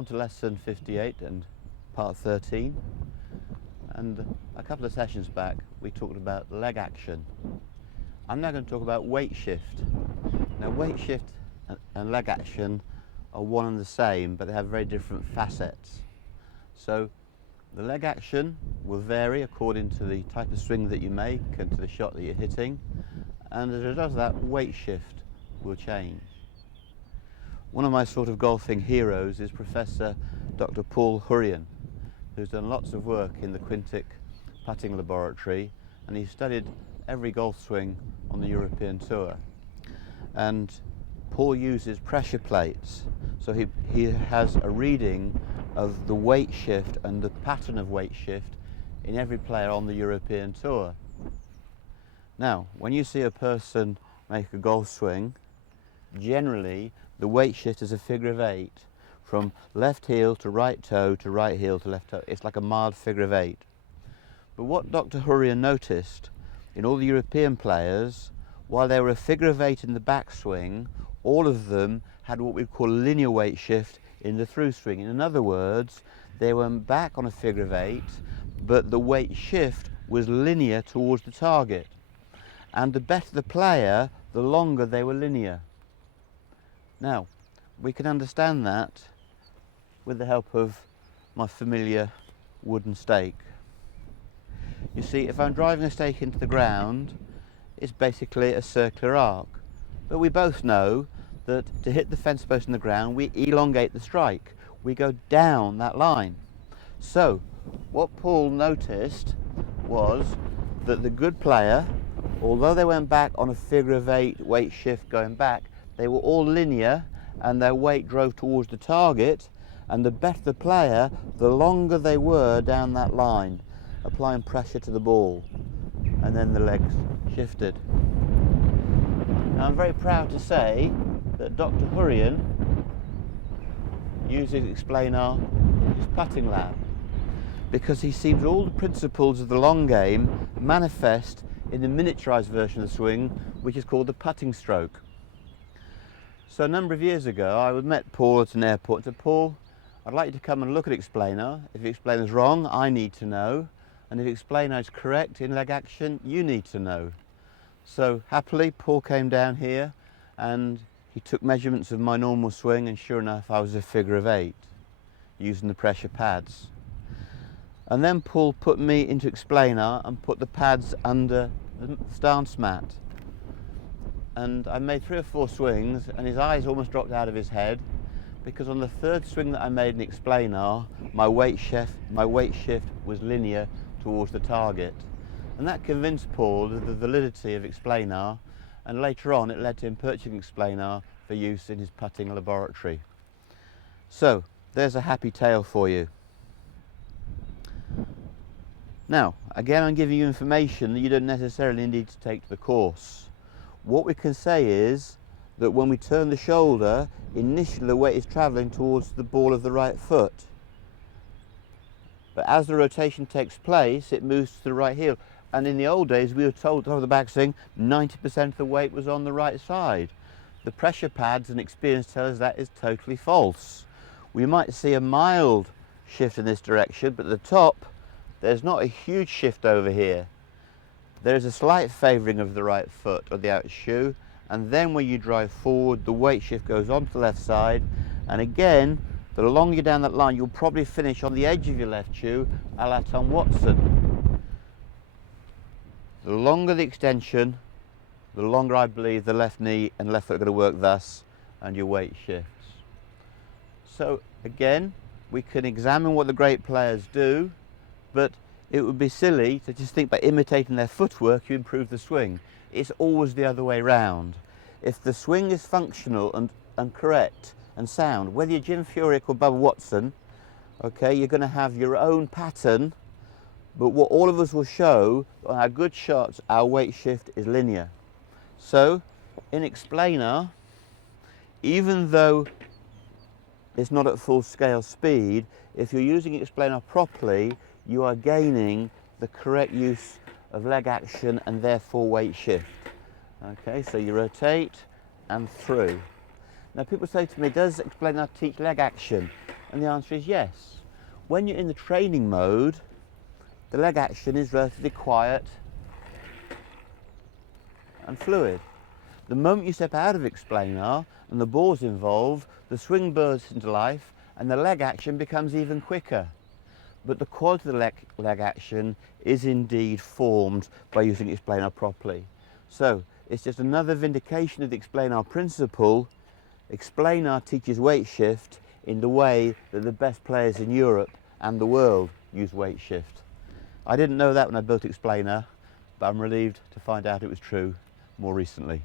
on to lesson 58 and part 13, and a couple of sessions back we talked about leg action. I'm now going to talk about weight shift. Now weight shift and leg action are one and the same, but they have very different facets. So the leg action will vary according to the type of swing that you make and to the shot that you're hitting, and as a result of that, weight shift will change. One of my sort of golfing heroes is Professor Dr. Paul Hurrian, who's done lots of work in the Quintic putting laboratory, and he studied every golf swing on the European tour. And Paul uses pressure plates, so he has a reading of the weight shift and the pattern of weight shift in every player on the European tour. Now, when you see a person make a golf swing, generally the weight shift is a figure of 8, from left heel to right toe to right heel to left toe. It's like a mild figure of 8. But what Dr. Hurrian noticed in all the European players, while they were a figure of 8 in the backswing, all of them had what we call linear weight shift in the through swing. In other words, they went back on a figure of 8, but the weight shift was linear towards the target. And the better the player, the longer they were linear. Now, we can understand that with the help of my familiar wooden stake. You see, if I'm driving a stake into the ground, it's basically a circular arc. But we both know that to hit the fence post in the ground, we elongate the strike. We go down that line. So, what Paul noticed was that the good player, although they went back on a figure of 8 weight shift going back, they were all linear and their weight drove towards the target, and the better the player, the longer they were down that line, applying pressure to the ball, and then the legs shifted. Now, I'm very proud to say that Dr. Hurrian uses Explanar in his putting lab, because he sees all the principles of the long game manifest in the miniaturized version of the swing, which is called the putting stroke. So a number of years ago, I met Paul at an airport and said, Paul, I'd like you to come and look at Explanar. If Explanar's wrong, I need to know. And if Explanar is correct in leg action, you need to know. So happily, Paul came down here and he took measurements of my normal swing, and sure enough, I was a figure of 8 using the pressure pads. And then Paul put me into Explanar and put the pads under the stance mat. And I made 3 or 4 swings and his eyes almost dropped out of his head, because on the 3rd swing that I made in Explanar, my weight shift was linear towards the target. And that convinced Paul of the validity of Explanar, and later on it led to him purchasing Explanar for use in his putting laboratory. So there's a happy tale for you. Now, again, I'm giving you information that you don't necessarily need to take to the course. What we can say is that when we turn the shoulder, initially the weight is travelling towards the ball of the right foot. But as the rotation takes place, it moves to the right heel. And in the old days, we were told over the backswing, 90% of the weight was on the right side. The pressure pads and experience tell us that is totally false. We might see a mild shift in this direction, but at the top, there's not a huge shift over here. There is a slight favouring of the right foot or the out shoe, and then when you drive forward, the weight shift goes onto the left side, and again, the longer you're down that line, you'll probably finish on the edge of your left shoe, a la Tom Watson. The longer the extension, the longer I believe the left knee and left foot are going to work thus, and your weight shifts. So again, we can examine what the great players do, but it would be silly to just think by imitating their footwork you improve the swing. It's always the other way round. If the swing is functional and correct and sound, whether you're Jim Furyk or Bubba Watson, okay, you're going to have your own pattern, but what all of us will show on our good shots, our weight shift is linear. So in Explanar, even though it's not at full scale speed, if you're using Explanar properly, you are gaining the correct use of leg action and therefore weight shift. Okay, so you rotate and through. Now people say to me, does Explanar teach leg action? And the answer is yes. When you're in the training mode, the leg action is relatively quiet and fluid. The moment you step out of Explanar and the ball's involved, the swing bursts into life and the leg action becomes even quicker. But the quality of the leg action is indeed formed by using Explanar properly. So it's just another vindication of the Explanar principle. Explanar teaches weight shift in the way that the best players in Europe and the world use weight shift. I didn't know that when I built Explanar, but I'm relieved to find out it was true more recently.